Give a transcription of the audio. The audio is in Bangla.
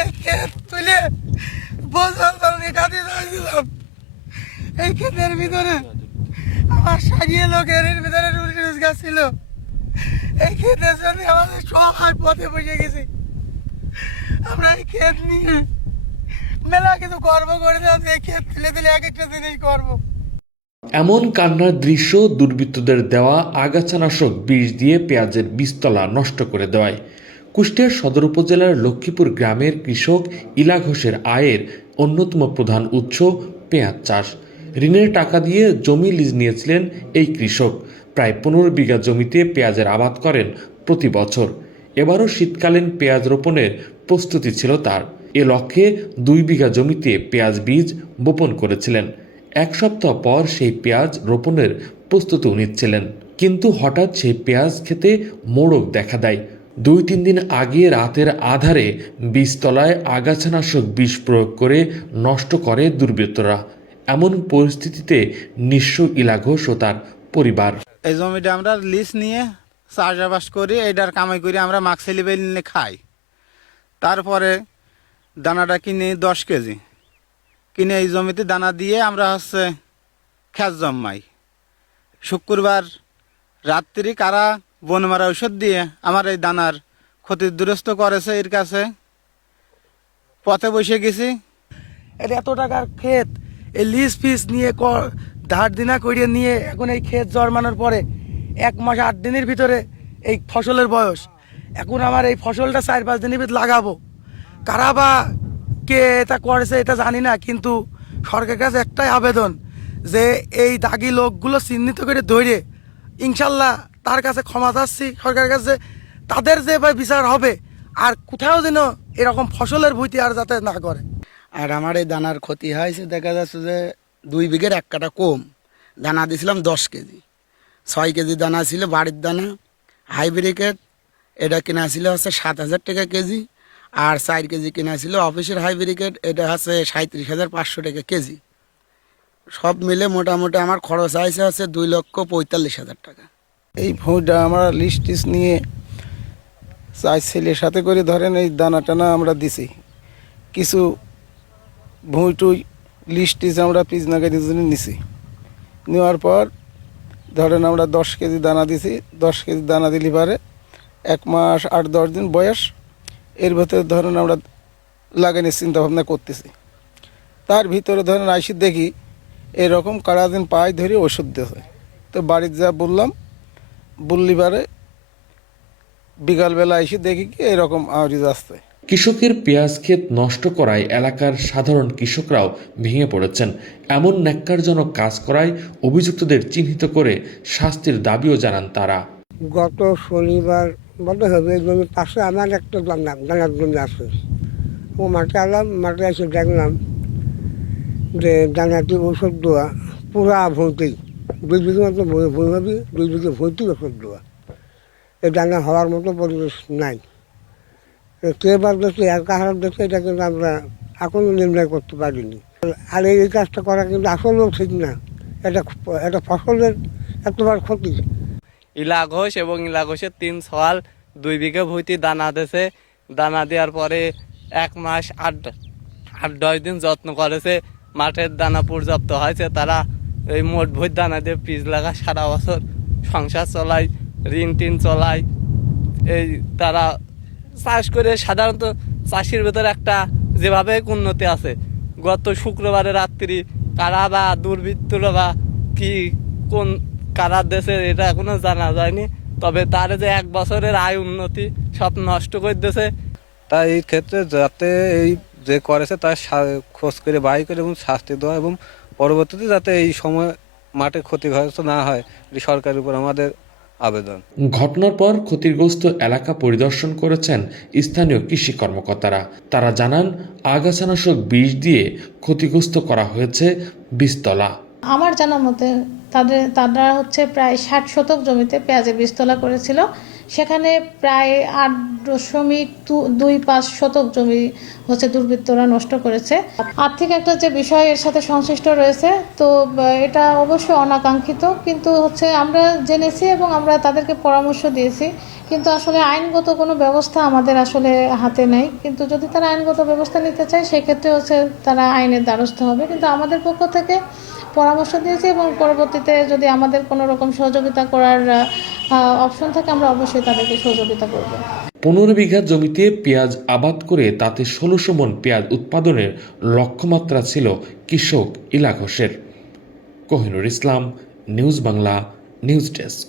এই ক্ষেত তুলে বছর কাটি দিলাম। এই ক্ষেতের ভিতরে আমার সারিয়ে লোকের ভিতরে রোজগার ছিল। এই ক্ষেতের সাথে আমাদের সবাই পথে বসে গেছি। আমরা এই ক্ষেত নিয়ে মেলা কিন্তু গর্ব করে দিলাম, এই ক্ষেত তুলে দিলে এক একটা জিনিস করবো। এমন কান্নার দৃশ্য দুর্বৃত্তদের দেওয়া আগাছানাশক বিষ দিয়ে পেঁয়াজের বীজতলা নষ্ট করে দেওয়ায়। কুষ্টিয়া সদর উপজেলার লক্ষ্মীপুর গ্রামের কৃষক ইলা ঘোষের আয়ের অন্যতম প্রধান উৎস পেঁয়াজ চাষ। ঋণের টাকা দিয়ে জমি লিজ নিয়েছিলেন এই কৃষক। প্রায় 15 বিঘা জমিতে পেঁয়াজের আবাদ করেন প্রতি বছর। এবারও শীতকালীন পেঁয়াজ রোপণের প্রস্তুতি ছিল তার। এ লক্ষ্যে 2 বিঘা জমিতে পেঁয়াজ বীজ বপন করেছিলেন। এক সপ্তাহ পর সেই পেঁয়াজ রোপণের প্রস্তুতি নিচ্ছিলেন, কিন্তু হঠাৎ সেই পেঁয়াজ খেতে মোড়ক দেখা দেয়। 2-3 দিন আগে রাতের আধারে বীজতলায় আগাছানাশক বিষ প্রয়োগ করে নষ্ট করে দুর্বৃত্তরা। এমন পরিস্থিতিতে নিঃস্ব ইলা ঘোষ ও তার পরিবার। এই জমিটা আমরা লিজ নিয়ে চাষাবাস করি, এইটার কামাই করে আমরা মাক্সেলি বেল নিয়ে খাই। তারপরে দানাটা কিনে 10 কেজি কিনে এই জমিতে দানা দিয়ে আমরা খ্যাত জমাই। শুক্রবার রাত্রি কারা বন মারা ঔষধ দিয়ে আমার এই দানার ক্ষতিগ্রস্ত করেছে। এর কাছে পথে বসে গেছি। এটা এত টাকার ক্ষেত, এই লিজ ফিস নিয়ে ধার দিনা করিয়ে নিয়ে এখন এই ক্ষেত জন্মানোর পরে 1 মাস 8 দিনের ভিতরে এই ফসলের বয়স। এখন আমার এই ফসলটা 4-5 দিনের ভিতরে লাগাবো। কারা বা কে এটা করেছে এটা জানি না, কিন্তু সরকারের কাছে একটাই আবেদন যে এই দাগি লোকগুলো চিহ্নিত করে ধরে ইনশাল্লাহ তার কাছে ক্ষমা চাচ্ছি সরকারের কাছে, তাদের যে বিচার হবে আর কোথাও যেন এরকম ফসলের ভুইতে আর যাতে না করে। আর আমার এই দানার ক্ষতি হয়েছে, দেখা যাচ্ছে যে 2 বিঘের 1 কাঠা কম দানা দিয়েছিলাম 10 কেজি। 6 কেজি দানা ছিল বাড়ির দানা হাইব্রিকেট, এটা কেনা ছিল 7,000 টাকা কেজি। আর 4 কেজি কেনা ছিল অফিসের হাইব্রিকেট, এটা 37,500 টাকা কেজি। সব মিলে মোটামুটি আমার খরচ হয়েছে 2,45,000 টাকা। এই ভুঁইটা আমরা লিস্ট টিস্ট নিয়ে 4 ছেলের সাথে করে ধরেন এই দানা টানা আমরা দিছি। কিছু ভুঁই টুই লিস্ট টিস আমরা পিস নাগাদের জন্য নিছি। নেওয়ার পর ধরেন আমরা 10 কেজি দানা দিছি। 10 কেজি দানা দিলে পারে 1 মাস 8-10 দিন বয়স। এর ভেতরে ধরেন আমরা লাগানোর চিন্তা ভাবনা করতেছি। তার ভিতরে ধরেন আইসি দেখি এরকম কারা দিন পায়ে ধরে ওষুধ দিয়েছে। তো বাড়িতে যা বললি পারে বিকালবেলা এসে দেখি কি এরকম আওয়াজ আসছে। কৃষকের পেঁয়াজ ক্ষেত নষ্ট করায় এলাকার সাধারণ কৃষকরাও ভেঙে পড়েছেন। এমন ন্যাক্কারজনক কাজ করায় অভিযুক্তদের চিহ্নিত করে শাস্তির দাবিও জানান তারা। গত শনিবার বলতে হবে এই জমির পাশে আমার একটা দানার জমি আছে। ও মাঠে আলাম, মাঠে এসে দেখলাম যে দানাটি ওষুধ দেওয়া পুরা ভর্তি, 2 বিঘে মতো ভুঁই হবে, 2 বিঘে ভর্তি ওষুধ দেওয়া। এই দানা হওয়ার মতো পরিবেশ নাই। কে বার দেখছে আর কাহার দেখছে এটা কিন্তু আমরা এখনও নির্ণয় করতে পারিনি। আর এই কাজটা করা কিন্তু আসলেও ঠিক না। এটা ফসলের এতবার ক্ষতি। ইলা ঘোষ এবং ইলা ঘোষের 3 সওয়াল 2 বিঘা ভুঁইতে দানা দিয়েছে। দানা দেওয়ার পরে 1 মাস 8-10 দিন যত্ন করেছে। মাঠের দানা পর্যাপ্ত হয়েছে। তারা এই মোট ভুঁই দানা দিয়ে পিস লাগা সারা বছর সংসার চলায়, ঋণ টিন চলায়। এই তারা চাষ করে সাধারণত চাষির ভেতরে একটা যেভাবে উন্নতি আছে। গত শুক্রবারে রাত্রি কারা বা দুর্বৃত্তরা বা কি কোন কারা দেশে এটা এখনো জানা যায়নি। তবে তার যে 1 বছরের আয় উন্নতি সব নষ্ট করে দিয়েছে। তাই এই ক্ষেত্রে যাতে এই যে করেছে তার খোঁজ করে বাই করে এবং শাস্তি দেওয়া এবং পরবর্তীতে যাতে এই সময় মাঠে ক্ষতিগ্রস্ত না হয়, এটি সরকারের উপর আমাদের আবেদন। ঘটনার পর ক্ষতিগ্রস্ত এলাকা পরিদর্শন করেছেন স্থানীয় কৃষি কর্মকর্তারা। তারা জানান আগাছানাশক বিষ দিয়ে ক্ষতিগ্রস্ত করা হয়েছে বীজতলা। আমার জানা মতে তারা প্রায় 60 শতক জমিতে পেঁয়াজের বীজতলা করেছিল। সেখানে প্রায় 8.25 শতক জমি হচ্ছে দুর্বৃত্তরা নষ্ট করেছে। আর্থিক একটা যে বিষয় এর সাথে সংশ্লিষ্ট রয়েছে, তো এটা অবশ্যই অনাকাঙ্ক্ষিত, কিন্তু হচ্ছে আমরা জেনেছি এবং আমরা তাদেরকে পরামর্শ দিয়েছি, কিন্তু আসলে আইনগত কোনো ব্যবস্থা আমাদের আসলে হাতে নেই। কিন্তু যদি তারা আইনগত ব্যবস্থা নিতে চায় সেক্ষেত্রে হচ্ছে তারা আইনের দ্বারস্থ হবে, কিন্তু আমাদের পক্ষ থেকে পরামর্শ দিয়েছি এবং পরবর্তীতে যদি আমাদের কোনো রকম সহযোগিতা করার অপশন থাকে আমরা অবশ্যই তাদেরকে সহযোগিতা করব। 15 বিঘা জমিতে পেঁয়াজ আবাদ করে তাতে 1600 মণ পেঁয়াজ উৎপাদনের লক্ষ্যমাত্রা ছিল কৃষক ইলা ঘোষের। কোহিনুর ইসলাম, নিউজ বাংলা, নিউজ ডেস্ক।